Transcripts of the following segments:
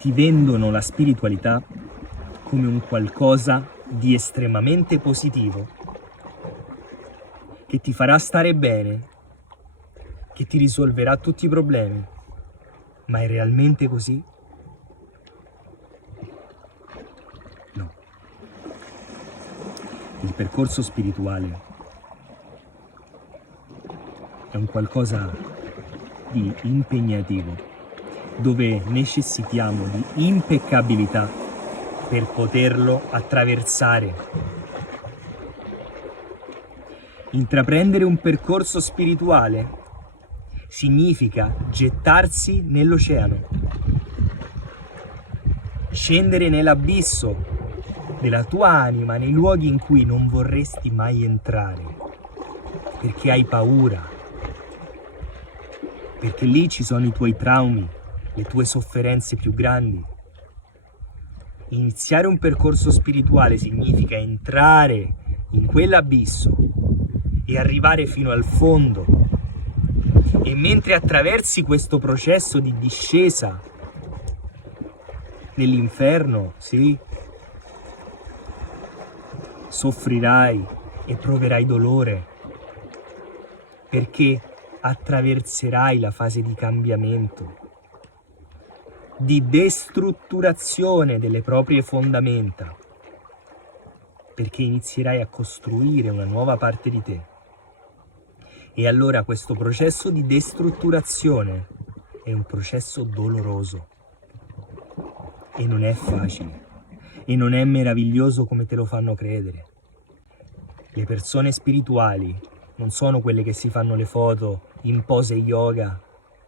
ti vendono la spiritualità come un qualcosa di estremamente positivo, che ti farà stare bene, che ti risolverà tutti i problemi. Ma è realmente così? No. Il percorso spirituale è un qualcosa di impegnativo, dove necessitiamo di impeccabilità per poterlo attraversare. Intraprendere un percorso spirituale significa gettarsi nell'oceano, scendere nell'abisso della tua anima, nei luoghi in cui non vorresti mai entrare, perché hai paura, perché lì ci sono i tuoi traumi, le tue sofferenze più grandi. Iniziare un percorso spirituale significa entrare in quell'abisso e arrivare fino al fondo. E mentre attraversi questo processo di discesa nell'inferno, sì, soffrirai e proverai dolore, perché attraverserai la fase di cambiamento, di destrutturazione delle proprie fondamenta, perché inizierai a costruire una nuova parte di te. E allora questo processo di destrutturazione è un processo doloroso e non è facile e non è meraviglioso come te lo fanno credere. Le persone spirituali non sono quelle che si fanno le foto in pose yoga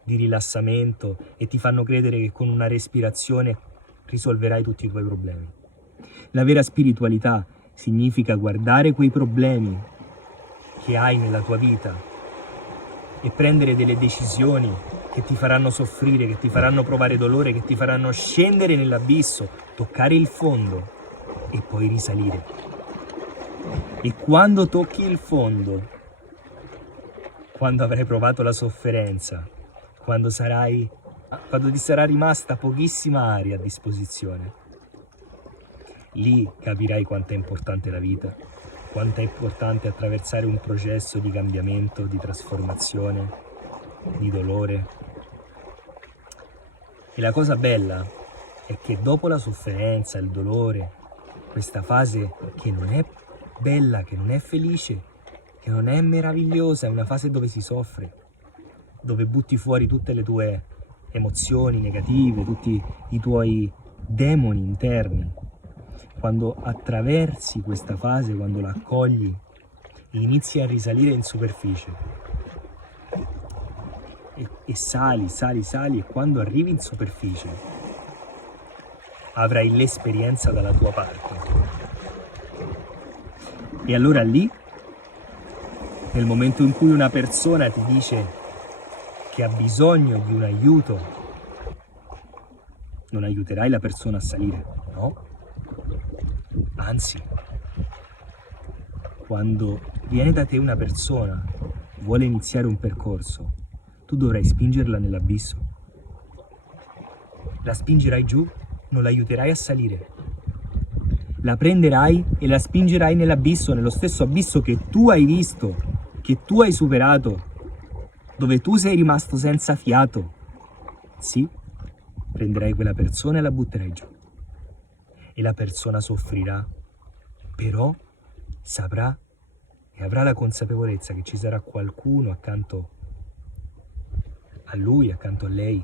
di rilassamento e ti fanno credere che con una respirazione risolverai tutti i tuoi problemi. La vera spiritualità significa guardare quei problemi che hai nella tua vita e prendere delle decisioni che ti faranno soffrire, che ti faranno provare dolore, che ti faranno scendere nell'abisso, toccare il fondo e poi risalire. E quando tocchi il fondo, quando avrai provato la sofferenza, quando ti sarà rimasta pochissima aria a disposizione, lì capirai quanto è importante la vita, quanto è importante attraversare un processo di cambiamento, di trasformazione, di dolore. E la cosa bella è che dopo la sofferenza, il dolore, questa fase che non è bella, che non è felice, che non è meravigliosa, è una fase dove si soffre, dove butti fuori tutte le tue emozioni negative, tutti i tuoi demoni interni. Quando attraversi questa fase, quando la accogli, inizi a risalire in superficie e sali e quando arrivi in superficie avrai l'esperienza dalla tua parte. E allora lì, nel momento in cui una persona ti dice che ha bisogno di un aiuto, non aiuterai la persona a salire, no? Anzi, quando viene da te una persona, vuole iniziare un percorso, tu dovrai spingerla nell'abisso. La spingerai giù, non l'aiuterai a salire. La prenderai e la spingerai nell'abisso, nello stesso abisso che tu hai visto, che tu hai superato, dove tu sei rimasto senza fiato. Sì, prenderai quella persona e la butterai giù. E la persona soffrirà, però saprà e avrà la consapevolezza che ci sarà qualcuno accanto a lui, accanto a lei,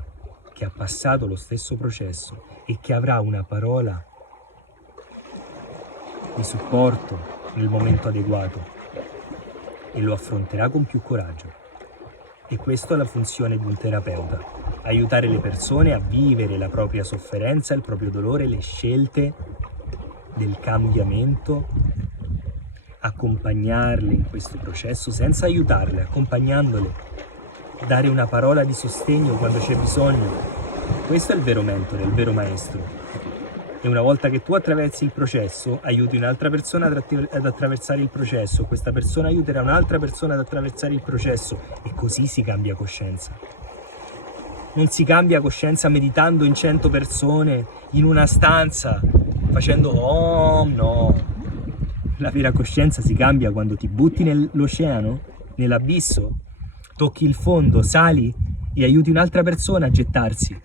che ha passato lo stesso processo e che avrà una parola di supporto nel momento adeguato e lo affronterà con più coraggio. E questa è la funzione di un terapeuta: aiutare le persone a vivere la propria sofferenza, il proprio dolore, le scelte del cambiamento, accompagnarle in questo processo senza aiutarle, accompagnandole, dare una parola di sostegno quando c'è bisogno. Questo è il vero mentore, il vero maestro. E una volta che tu attraversi il processo, aiuti un'altra persona ad attraversare il processo, questa persona aiuterà un'altra persona ad attraversare il processo e così si cambia coscienza. Non si cambia coscienza meditando in 100 persone, in una stanza, facendo Om, no. La vera coscienza si cambia quando ti butti nell'oceano, nell'abisso, tocchi il fondo, sali e aiuti un'altra persona a gettarsi.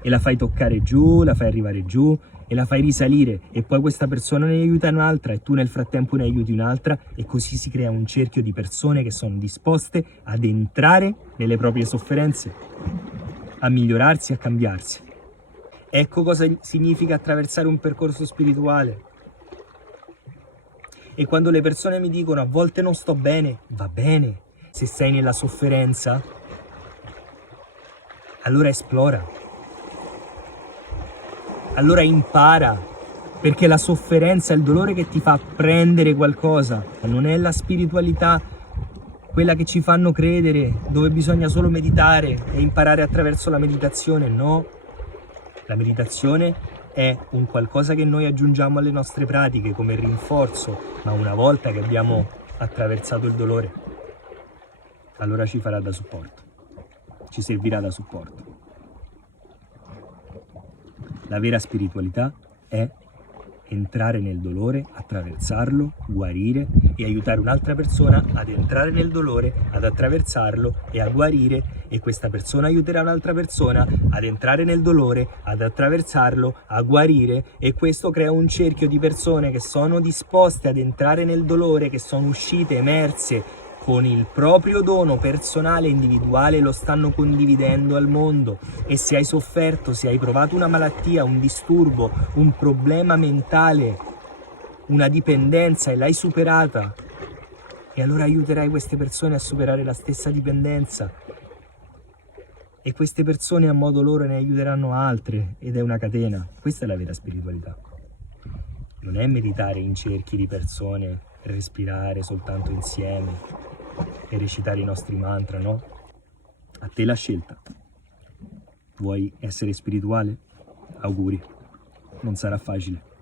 E la fai toccare giù, la fai arrivare giù e la fai risalire e poi questa persona ne aiuta un'altra e tu nel frattempo ne aiuti un'altra e così si crea un cerchio di persone che sono disposte ad entrare nelle proprie sofferenze, a migliorarsi, a cambiarsi. Ecco cosa significa attraversare un percorso spirituale. E quando le persone mi dicono a volte non sto bene, va bene. Se sei nella sofferenza, allora esplora. Allora impara, perché la sofferenza è il dolore che ti fa apprendere qualcosa, ma non è la spiritualità quella che ci fanno credere, dove bisogna solo meditare e imparare attraverso la meditazione. No, la meditazione è un qualcosa che noi aggiungiamo alle nostre pratiche come rinforzo, ma una volta che abbiamo attraversato il dolore, allora ci farà da supporto, ci servirà da supporto. La vera spiritualità è entrare nel dolore, attraversarlo, guarire e aiutare un'altra persona ad entrare nel dolore, ad attraversarlo e a guarire, e questa persona aiuterà un'altra persona ad entrare nel dolore, ad attraversarlo, a guarire, e questo crea un cerchio di persone che sono disposte ad entrare nel dolore, che sono uscite, emerse, con il proprio dono personale e individuale, lo stanno condividendo al mondo. E se hai sofferto, se hai provato una malattia, un disturbo, un problema mentale, una dipendenza e l'hai superata, e allora aiuterai queste persone a superare la stessa dipendenza. E queste persone a modo loro ne aiuteranno altre, ed è una catena. Questa è la vera spiritualità. Non è meditare in cerchi di persone, respirare soltanto insieme e recitare i nostri mantra, no? A te la scelta. Vuoi essere spirituale? Auguri, non sarà facile.